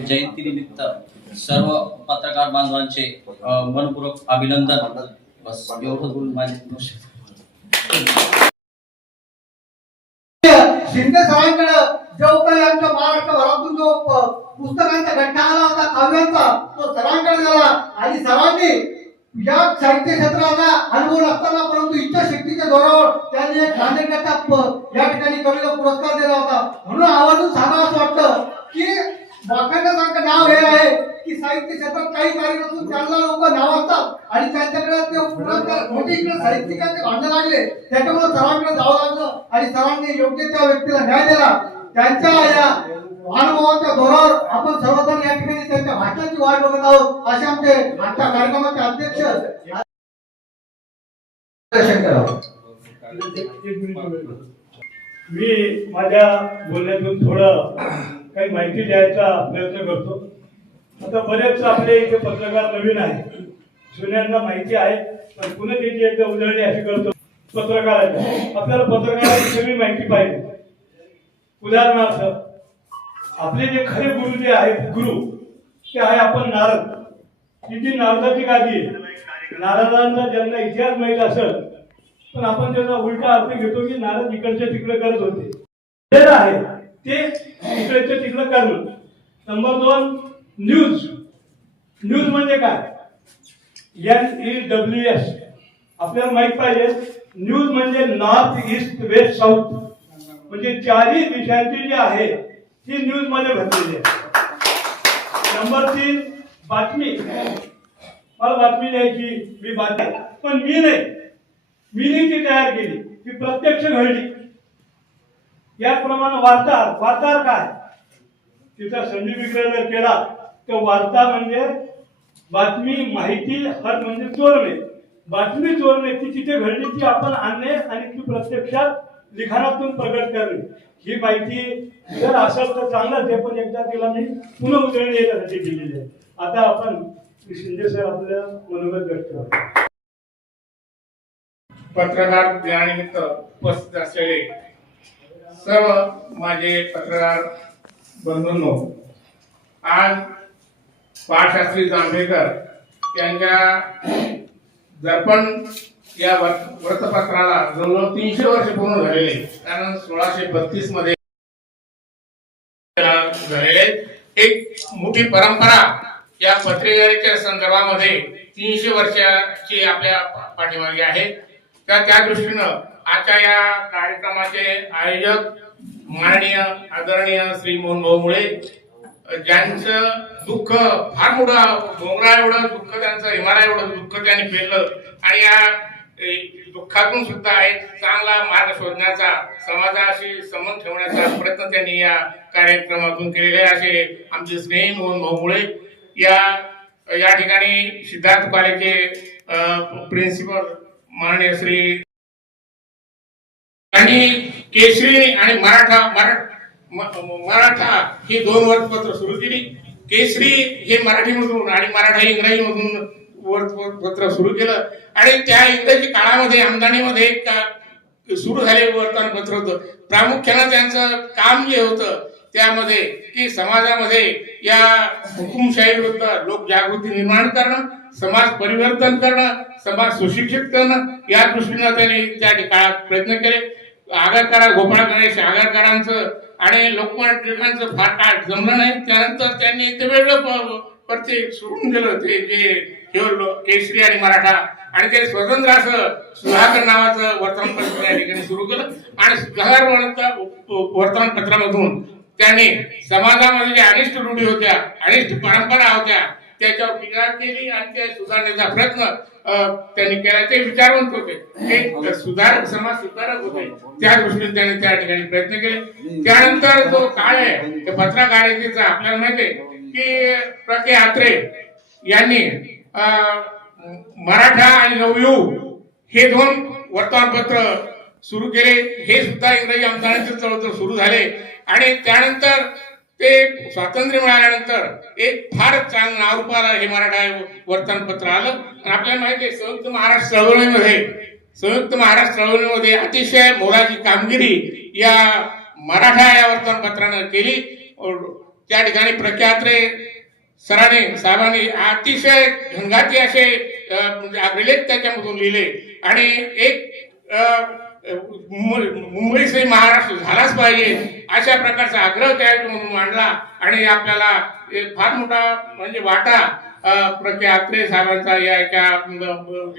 जयंतीनिमित्त सर्व पत्रकार बांधवांचे मनपूर्वक अभिनंदन. बस एवढं बोलून माझे शिंदे सरांकडे जो काही आमच्या महाराष्ट्रभरातून जो पुस्तकांचा घटना आला होता काव्यांचा तो सरांकडे गेला आणि सरांनी या साहित्य क्षेत्राचा अनुभव असताना परंतु इच्छाशक्तीच्या जोरावर त्यांनी एक नांदेडच्या या ठिकाणी कवीला पुरस्कार दिला होता. म्हणून आवर्जून सांगा असं वाटतं की वाखाणण्यासारखं नाव हे आहे की साहित्य क्षेत्रात काही कार्य नसून त्यांना लोक नाव असतात आणि त्यांच्याकडे ते पुरस्कार मोठे इकडे साहित्यिकाचे भांडण लागले त्याच्यामुळे सरांकडे जावं लागलं आणि सरांनी योग्य त्या व्यक्तीला न्याय दिला. त्यांच्या या अनुभवाच्या जोरावर आपण सर्वजण या ठिकाणी त्यांच्या भाषणाची वाट बघत आहोत असे आमचे आजच्या कार्यक्रमाचे अध्यक्ष मी माझ्या बोलण्यातून थोडं काही माहिती द्यायचा प्रयत्न करतो. आता बरेच आपले इथे पत्रकार नवीन आहेत, जुन्यांना माहिती आहे पण पुन्हा त्याची एकदा उजळणी अशी करतो. पत्रकारांची आपल्याला पत्रकारांची सगळी माहिती पाहिजे. उदाहरणार्थ आपले जे खरे गुरु जे आहेत गुरु ते आहे आपण नारद. ही जी नारदाची गादी आहे, नारदांचा ज्यांना इतिहास माहित असेल पण आपण त्याचा उलटा अर्थ घेतो की नारद इकडच्या तिकडे करत होते. आहे ते इकडच्या तिकडे करणं. Number 2 news. न्यूज म्हणजे काय? NEWS आपल्याला माहित पाहिजे. न्यूज म्हणजे नॉर्थ ईस्ट वेस्ट साऊथ म्हणजे चारही दिशांची जी आहे ती न्यूज मध्ये भरलेली आहे. नंबर 3 बातमी. मला बातमी द्यायची, मी बातमी पण मी ती तयार केली, ती प्रत्यक्ष घडली. याप्रमाणे वार्ताहर काय? तिचा संधी विग्रह जर केला तर वार्ता म्हणजे बातमी, माहिती, हर म्हणजे चोरणे. बातमी चोरणे ती तिथे घडली ती आपण आणणे आणि ती प्रत्यक्षात लिखाणातून प्रकट करणे. ही माहिती जर असेल तर चांगलंच आहे पण एकदा तिला मी पुन्हा उजळणी याच्यासाठी दिलेली आहे. आता आपण शिंदे सर आपल्या मनोगत व्यक्त करतो. पत्रकार दिनानिमित्त उपस्थित असलेले सर्व माझे पत्रकार बंधूंनो, आज बाळशास्त्री जांभेकर यांच्या दर्पण या वृत्तपत्राला जवळजवळ 300 वर्ष पूर्ण झालेले, कारण 1632 मध्ये झालेले. एक मोठी परंपरा या पत्रिकेच्या संदर्भामध्ये 300 वर्षाची आपल्या पाठीमागे आहे. त्या दृष्टीनं आजच्या या कार्यक्रमाचे आयोजक माननीय आदरणीय श्री मोहनभाऊ मुळे, ज्यांचं दुःख फार मोठं डोंगरा एवढं दुःख, त्यांचं हिमालय एवढं दुःख त्यांनी पेललं आणि या दुःखातून सुद्धा एक चांगला मार्ग शोधण्याचा, समाजाशी संबंध ठेवण्याचा प्रयत्न त्यांनी या कार्यक्रमातून केलेले असे आमचे स्नेही मोहनभाऊ मुळे. या ठिकाणी सिद्धार्थ कॉलेजचे प्रिन्सिपल माननीय श्री आणि केसरी आणि मराठा ही 2 वृत्तपत्र सुरू केली. केसरी हे मराठीमधून आणि मराठा इंग्रजीमधून वृत्तपत्र सुरू केलं आणि त्या इंग्रजी काळामध्ये आमदानीमध्ये सुरू झालेलं वर्तमानपत्र होतं. प्रामुख्यानं त्यांचं काम जे होतं त्यामध्ये की समाजामध्ये या हुकुमशाही विरुद्ध लोकजागृती निर्माण करणं, समाज परिवर्तन करणं, समाज सुशिक्षित करणं या दृष्टीनं त्यांनी त्या काळात प्रयत्न केले. आगरकरांचं, गोपाळ गणेश आगरकरांचं आणि लोकमान्य टिळकांचं फार काळ जमलं नाही. त्यानंतर त्यांनी ते वेगळं प्रत्येक सोडून दिलं, ते जे केसरी आणि मराठा, आणि ते स्वतंत्र असं सुधाकर नावाचं वर्तमानपत्र या ठिकाणी सुरू केलं आणि सुधाकर वर्तमानपत्रामधून त्यांनी समाजामध्ये ज्या अनिष्ट रूढी होत्या, अनिष्ट परंपरा होत्या त्याच्यावर टीका केली आणि ते सुधारण्याचा प्रयत्न त्यांनी केला. ते विचारवंत होते, ते सुधारक, समाज सुधारक होते, त्या दृष्टीने त्यांनी त्या ठिकाणी प्रयत्न केले. त्यानंतर जो काळ आहे ते पत्रकारितेचा आपल्याला माहिती आहे की प्र.के. आत्रे यांनी मराठा आणि नवयुग हे 2 वर्तमानपत्र सुरू केले. हे सुद्धा इंग्रजी आमदानीचे चळवळ सुरू झाले आणि त्यानंतर ते स्वातंत्र्य मिळाल्यानंतर एक फार चांगलं नाव रूपाला हे मराठा वर्तमानपत्र आलं. आणि आपल्याला माहिती आहे संयुक्त महाराष्ट्र चळवळीमध्ये संयुक्त महाराष्ट्र चळवळीमध्ये अतिशय मोलाची कामगिरी या मराठा या वर्तमानपत्रानं केली. त्या ठिकाणी प्रख्यात्रे सरांनी साहेबांनी अतिशय घनघाती असे अभिलेख त्याच्यामधून लिहिले आणि एक मुंबईसही महाराष्ट्र झालाच पाहिजे अशा प्रकारचा आग्रह त्यामधून मांडला आणि आपल्याला एक फार मोठा म्हणजे वाटा प्रख्यात्रे साहेबांचा या एका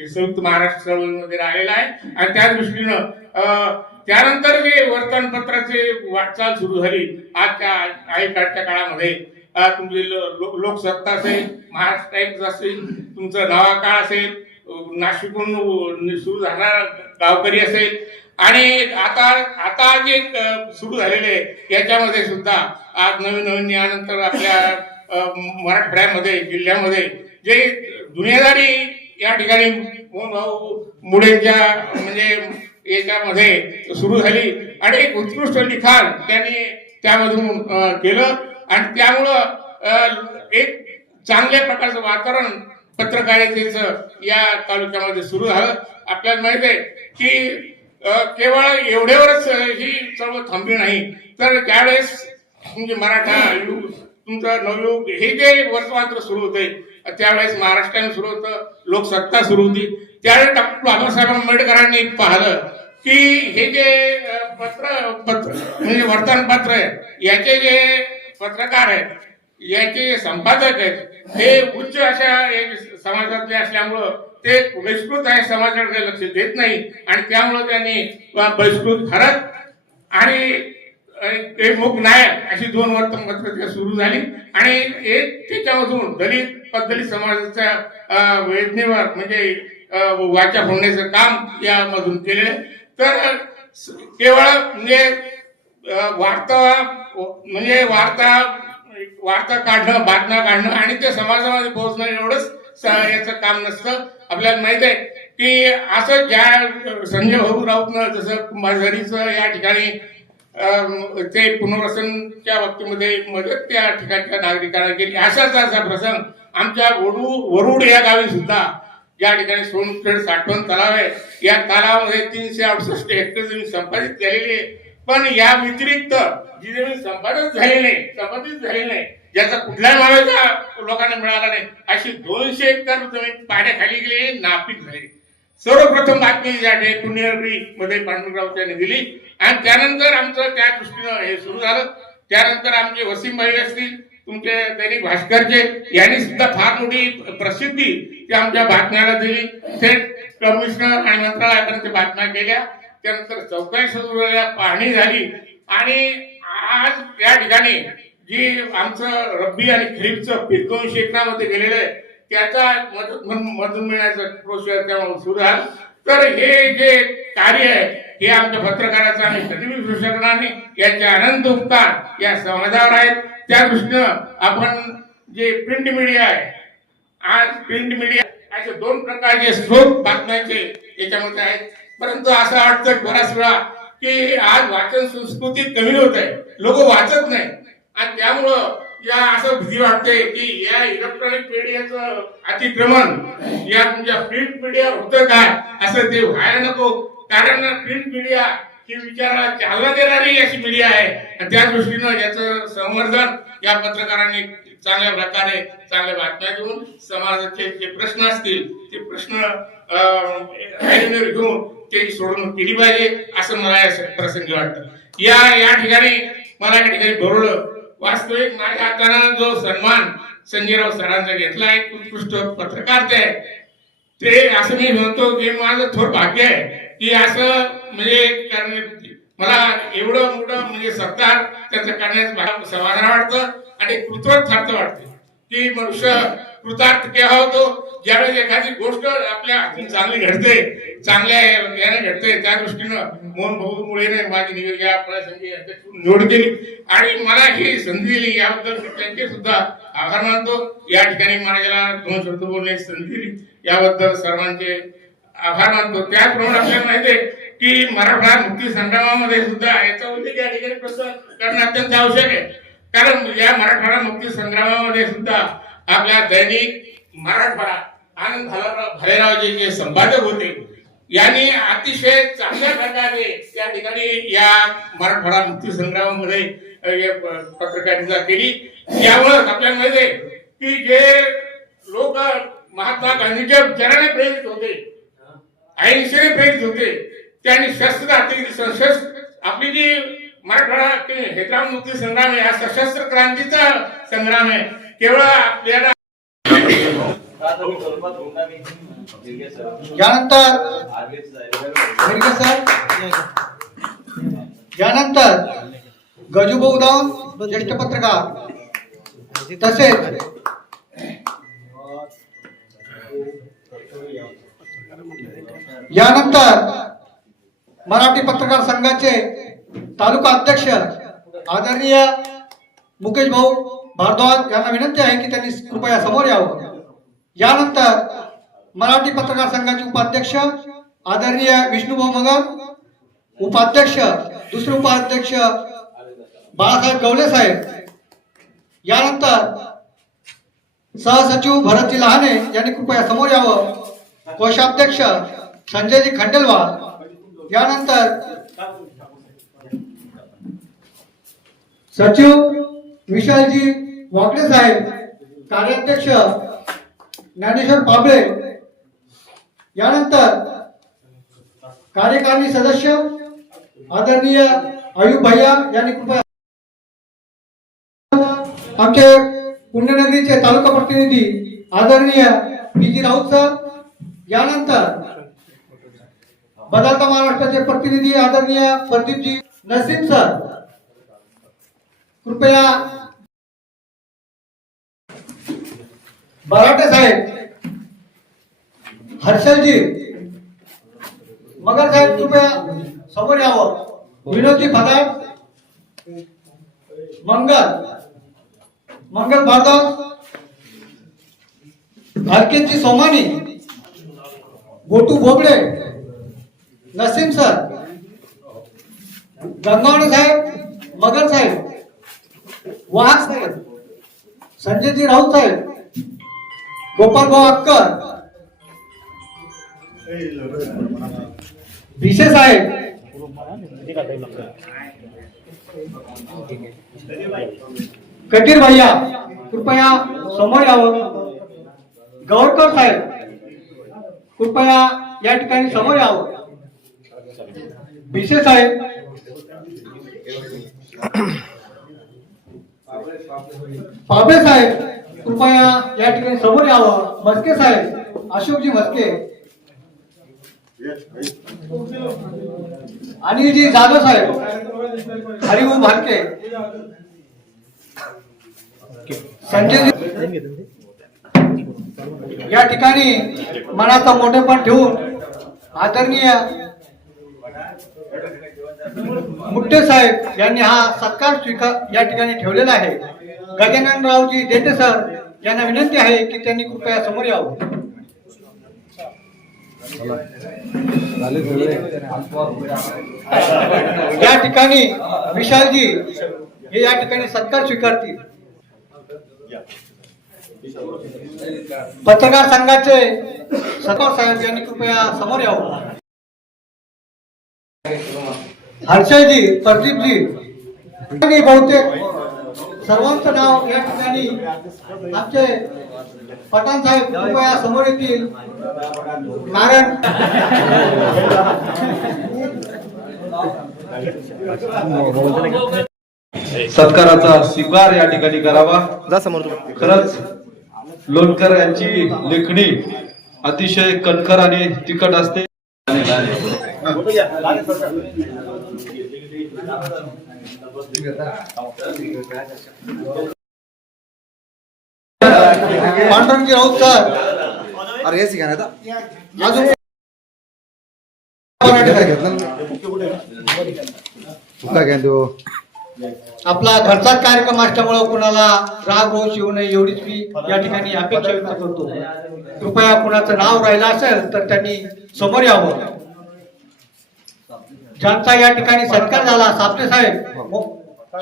संयुक्त महाराष्ट्र चळवळीमध्ये राहिलेला आहे. आणि त्या दृष्टीनं त्यानंतर जे वर्तमानपत्राची वाटचाल सुरू झाली आजच्या काळच्या काळामध्ये तुमची लोकसत्ता असेल, महाराष्ट्र टाइम्स असेल, तुमचं नवाकाळ असेल, नाशिकहून सुरू झाणारा गावकरी असेल आणि आता जे सुरू झालेले याच्यामध्ये सुद्धा आज नवीन यानंतर आपल्या मराठवाड्यामध्ये जिल्ह्यामध्ये जे दुनियादारी या ठिकाणी मोहनभाऊ मुळेंच्या म्हणजे याच्यामध्ये सुरू झाली आणि एक उत्कृष्ट लिखाण त्यांनी त्यामधून केलं आणि त्यामुळं एक चांगल्या प्रकारचं वातावरण पत्रकारितेचं या तालुक्यामध्ये सुरू झालं. आपल्याला माहित आहे की केवळ एवढ्यावरच ही चळवळ थांबली नाही तर त्यावेळेस म्हणजे मराठा युग तुमचं नवयुग हे जे वर्तमानपत्र सुरू होते त्यावेळेस महाराष्ट्राने सुरू होतं, लोकसत्ता सुरू होती. त्यावेळेस डॉक्टर बाबासाहेब आंबेडकरांनी पाहिलं की हे जे पत्र म्हणजे वर्तमानपत्र आहे याचे जे पत्रकार आहेत याचे जे संपादक आहेत हे उच्च अशा समाजातले असल्यामुळं ते बहिष्कृत आहे, समाजाकडे लक्ष देत नाही आणि त्यामुळं त्यांनी बहिष्कृत भारत आणि मुख नायक अशी 2 वर्तमानपत्र सुरू झाली आणि एक त्याच्यामधून दलित समाजाच्या वेदनेवर म्हणजे वाचा फोडण्याचं काम यामधून केले. तर केवळ म्हणजे वार्ता काढणं, बातम्या काढणं आणि ते समाजामध्ये पोहोचणं एवढंच याचं काम नसतं. आपल्याला माहित आहे की असं ज्या संजय भाऊ राऊतनं जसं माझरीचं या ठिकाणी ते पुनर्वसनच्या बाबतीमध्ये मदत त्या ठिकाणच्या नागरिकांना केली. असा प्रसंग आमच्या वरुड या गावी सुद्धा या ठिकाणी सोनखेड साठवण तलाव आहे. या तलावामध्ये 368 हेक्टर जमीन संपादित झालेली आहे. पण या व्यतिरिक्त जी जमीन संपादित झाली नाही ज्याचा कुठल्याही मालाचा लोकांना मिळाला नाही अशी 200 हेक्टर जमीन पाण्याखाली गेली, नापीक झाली. सर्वप्रथम बातमी ज्याने पुण्यनगरी मध्ये पांडुरंगराव त्यांनी दिली आणि त्यानंतर आमचं त्या दृष्टीनं हे सुरू झालं. त्यानंतर आमचे वसीमभाई असतील, तुमचे दैनिक भास्करचे यांनी सुद्धा फार मोठी प्रसिद्धी त्या आमच्या बातम्याला दिली. थेट कमिशनर आणि मंत्रालयापर्यंत बातम्या केल्या. त्यानंतर चौकशी सुरू झाल्या, पाहणी झाली आणि आज या ठिकाणी जी आमचं रब्बी आणि खरीपचं पीक 200 एकरामध्ये गेलेलं आहे त्याचा मधून मिळण्याचं प्रोसेस त्यामुळे सुरू झालं. तर हे जे कार्य आहे हे आमच्या पत्रकाराचं आम्ही कधी विसरू शकणार नाही. याचे अनंत उपकार या समाजावर आहेत. त्या दृष्टीनं आपण जे प्रिंट मीडिया आहे, आज प्रिंट मीडिया असे 2 प्रकारचे स्रोत बातम्यांचे याच्यामध्ये आहेत. परंतु असं वाटतं बऱ्याच वेळा की आज वाचन संस्कृती कमी होत आहे, लोक वाचत नाही आणि त्यामुळं या असं भीती वाटते की या इलेक्ट्रॉनिक मीडियाचं अतिक्रमण या तुमच्या प्रिंट मीडियावर होतं काय असं ते व्हायला नको. कारण प्रिंट मीडिया ही विचाराला चालना देणारी अशी मीडिया आहे आणि त्या दृष्टीनं याचं संवर्धन या पत्रकारांनी चांगल्या प्रकारे चांगल्या बातम्या देऊन समाजाचे जे प्रश्न असतील ते प्रश्न घेऊन ते सोडवणूक केली पाहिजे असं मला या प्रसंगी वाटतं. या ठिकाणी मला या ठिकाणी भरवलं. वास्तविक माझ्या हातानं जो सन्मान संजयराव सरांचा घेतला आहे, उत्कृष्ट पत्रकार ते असं मी म्हणतो की माझं थोर भाग्य आहे की असं म्हणजे मला एवढं मोठं म्हणजे सत्कार त्याचं करण्याचं समाधान वाटतं आणि कृतज्ञ वाटतं की मनुष्य कृतार्थ केव्हा होतो ज्यावेळेस एखादी गोष्ट आपल्या हातून चांगली घडते, चांगल्या याने घडते. त्या दृष्टीनं मोहनभाऊ मुळेने माझी या प्रसंगी निवड केली आणि मला ही संधी दिली याबद्दल मी त्यांचे सुद्धा आभार मानतो. या ठिकाणी मला 2 शब्द बोलण्याची संधी दिली याबद्दल सर्वांचे आभार मानतो. त्याचप्रमाणे आपल्याला माहिती आहे की मराठा मुक्ती संग्रामामध्ये सुद्धा याचा उल्लेख या ठिकाणी करणं अत्यंत आवश्यक आहे. कारण या मराठवाडा मुक्ती संग्रामामध्ये सुद्धा आपल्या दैनिक मराठवाडा आनंद भालेराव जे संपादक होते यांनी अतिशय चांगल्या प्रकारे त्या ठिकाणी या मराठवाडा मुक्ती संग्रामामध्ये पत्रकारिता केली. यामुळे आपल्याला माहिती आहे की जे लोक महात्मा गांधीच्या विचाराने प्रेरित होते, अहिंसेने प्रेरित होते, त्यांनी शस्त्र आपली जी मराठवाडा हैदराबाद मुक्ती संग्राम आहे हा सशस्त्र क्रांतीचा संग्राम आहे. केवळ आपल्याला यानंतर गजूभाऊ दाऊन ज्येष्ठ पत्रकार, तसेच यानंतर मराठी पत्रकार संघाचे तालुका अध्यक्ष आदरणीय मुकेश भाऊ भारद्वाज यांना विनंती आहे की त्यांनी कृपया समोर यावं. यानंतर मराठी पत्रकार संघाचे उपाध्यक्ष आदरणीय विष्णुभाऊ मगर, उपाध्यक्ष दुसरे उपाध्यक्ष बाळासाहेब गवळे साहेब, यानंतर सहसचिव भरतजी लहाने यांनी कृपया समोर यावं. कोषाध्यक्ष संजयजी खंडेलवाल, यानंतर सचिव विशालजी वाकडे साहेब, कार्याध्यक्ष ज्ञानेश्वर पाबळे, यानंतर कार्यकारिणी सदस्य आदरणीय अयुब भैया यांनी कृपया आमचे पुण्यनगरीचे तालुका प्रतिनिधी आदरणीय पी.जी. राऊत सर, यानंतर बदलता महाराष्ट्राचे प्रतिनिधी आदरणीय प्रदीपजी नसीम सर, कृपया बराटे साहेब, हर्षलजी मगर साहेब कृपया समोर यावं. विनोदजी फदाड, मंगल भारद्वाज, हरकेशजी सोमानी, गोटू बोबडे, नसीम सर, गंगावणे साहेब, मगर साहेब, वाघ साहेब, संजयजी राऊत साहेब, गोपाल भाऊ अक्कर, भिसे साहेब, कटीर भैया कृपया समोर यावं. गौरकर साहेब कृपया या ठिकाणी समोर यावं. भिसे साहेब, पाबळे साहेब कृपया या ठिकाणी समोर यावं. मस्के साहेब, अशोकजी मस्के, अनिलजी जाधव साहेब, हरिभाऊ भालके, संजय या ठिकाणी मनाचा मोठेपण ठेवून आदरणीय मुट्टे साहेब यांनी हा सत्कार स्वीकार या ठिकाणी ठेवलेला आहे. गजाननरावजी देते सर यांना विनंती आहे की त्यांनी कृपया समोर यावं. या ठिकाणी विशालजी हे या ठिकाणी सत्कार स्वीकारतील. पत्रकार संघाचे सत्कार साहेब यांनी कृपया समोर यावं. हर्षलजी, प्रदीपजी, बहुतेक सर्वांचं नाव या ठिकाणी आमचे पठाण साहेब कृपया समोर येतील. कारण सत्काराचा स्वीकार या ठिकाणी करावा. खरंच लोणकर यांची लेखणी अतिशय कणखर आणि तिखट असते. पांडुरंगजी राऊत सर, अजून आपला घरचाच कार्यक्रम असल्यामुळे कुणाला राग रोष येऊ नये एवढीच मी या ठिकाणी अपेक्षा व्यक्त करतो. कृपया कुणाचं नाव राहिलं असेल तर त्यांनी समोर यावं. ज्यांचा या ठिकाणी सत्कार झाला, सापटे साहेब,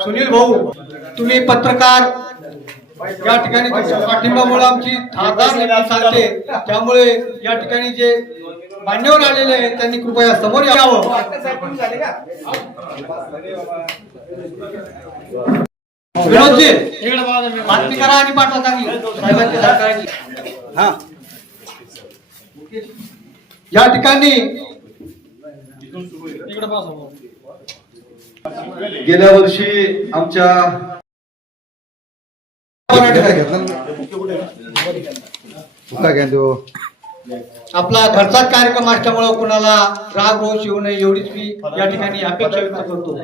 सुनील भाऊ, तुम्ही पत्रकार या ठिकाणी तुमच्या पाठिंब्यामुळे आमची धारदार लढत चालते. त्यामुळे या ठिकाणी जे मान्यवर आलेले आहेत त्यांनी कृपया समोर यावं. विनोदजी बातमी करा आणि पाठवा चांगली साहेबांची सरकारची. या ठिकाणी गेल्या वर्षी आमच्या आपला घरचाच कार्यक्रम असल्यामुळे कुणाला राग रोष येऊ नये एवढीच मी या ठिकाणी अपेक्षा व्यक्त करतो.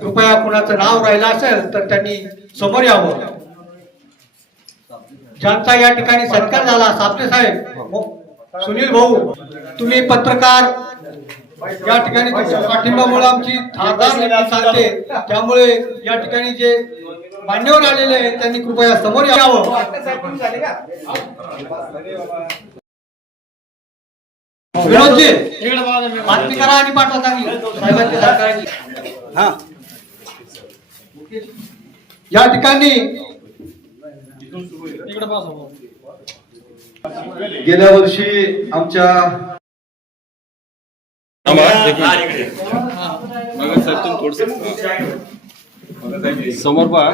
कृपया कुणाचं नाव राहिलं असेल तर त्यांनी समोर यावं. ज्यांचा या ठिकाणी सत्कार झाला सापटे साहेब, सुनील भाऊ, तुम्ही पत्रकार या ठिकाणी तुमच्या पाठिंब्यामुळे आमची धारदार लढत चालते. त्यामुळे या ठिकाणी जे मान्यवर आलेले आहेत त्यांनी कृपया समोर यावं. विनोदजी बातमी करा आणि पाठवा चांगली साहेबांची सरकारची. या ठिकाणी गेल्या वर्षी आमच्या समोर पहा